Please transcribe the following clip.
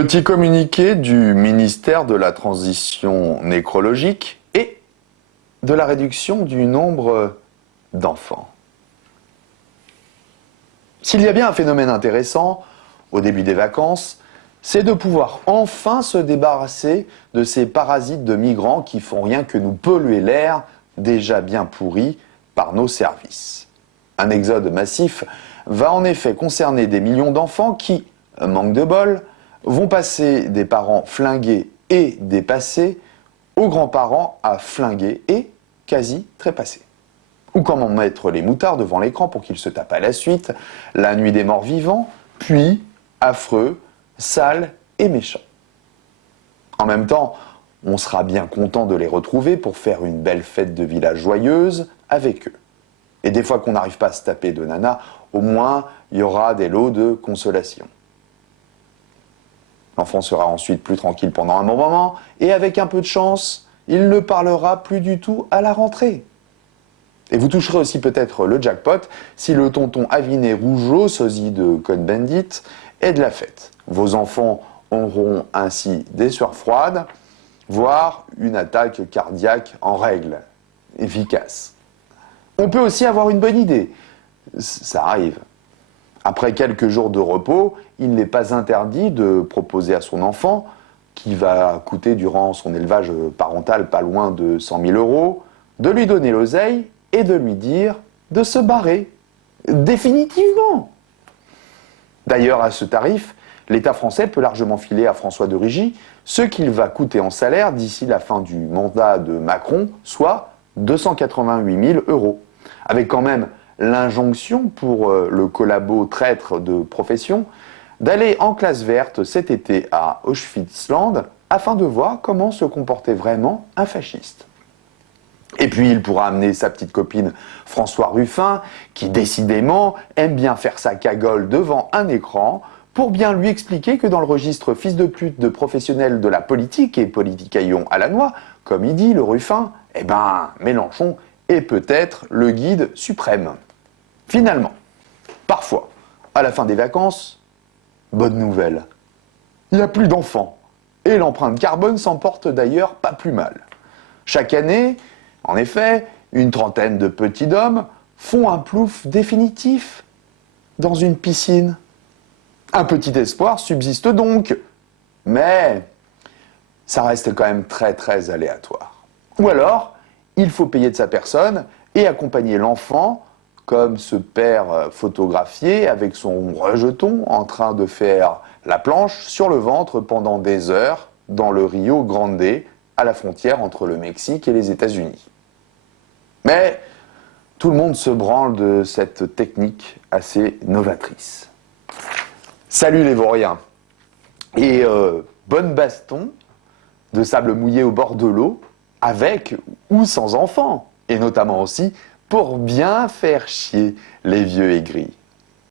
Petit communiqué du ministère de la Transition nécrologique et de la réduction du nombre d'enfants. S'il y a bien un phénomène intéressant au début des vacances, c'est de pouvoir enfin se débarrasser de ces parasites de migrants qui font rien que nous polluer l'air déjà bien pourri par nos services. Un exode massif va en effet concerner des millions d'enfants qui, manque de bol, vont passer des parents flingués et dépassés aux grands-parents à flingués et quasi trépassés. Ou comment mettre les moutards devant l'écran pour qu'ils se tapent à la suite La Nuit des Morts Vivants, puis affreux, sale et méchant. En même temps, on sera bien content de les retrouver pour faire une belle fête de village joyeuse avec eux. Et des fois qu'on n'arrive pas à se taper de nana, au moins il y aura des lots de consolation. L'enfant sera ensuite plus tranquille pendant un bon moment, et avec un peu de chance, il ne parlera plus du tout à la rentrée. Et vous toucherez aussi peut-être le jackpot si le tonton aviné rougeau, sosie de Cohn-Bendit, est de la fête. Vos enfants auront ainsi des sueurs froides, voire une attaque cardiaque en règle, efficace. On peut aussi avoir une bonne idée. Ça arrive. Après quelques jours de repos, il n'est pas interdit de proposer à son enfant, qui va coûter durant son élevage parental pas loin de 100 000 €, de lui donner l'oseille et de lui dire de se barrer. Définitivement. D'ailleurs, à ce tarif, l'État français peut largement filer à François de Rugy ce qu'il va coûter en salaire d'ici la fin du mandat de Macron, soit 288 000 €. Avec quand même l'injonction pour le collabo traître de profession d'aller en classe verte cet été à Auschwitzland afin de voir comment se comportait vraiment un fasciste. Et puis il pourra amener sa petite copine François Ruffin, qui décidément aime bien faire sa cagole devant un écran, pour bien lui expliquer que dans le registre fils de pute de professionnels de la politique et politicaillon à la noix, comme il dit le Ruffin, eh ben Mélenchon est peut-être le guide suprême. Finalement, parfois, à la fin des vacances, bonne nouvelle, il n'y a plus d'enfants. Et l'empreinte carbone s'en porte d'ailleurs pas plus mal. Chaque année, en effet, une trentaine de petits d'hommes font un plouf définitif dans une piscine. Un petit espoir subsiste donc, mais ça reste quand même très aléatoire. Ou alors, il faut payer de sa personne et accompagner l'enfant comme ce père photographié avec son rejeton en train de faire la planche sur le ventre pendant des heures dans le Rio Grande, à la frontière entre le Mexique et les États-Unis. Mais tout le monde se branle de cette technique assez novatrice. Salut les vauriens. Et bonne baston de sable mouillé au bord de l'eau, avec ou sans enfants, et notamment aussi pour bien faire chier les vieux aigris.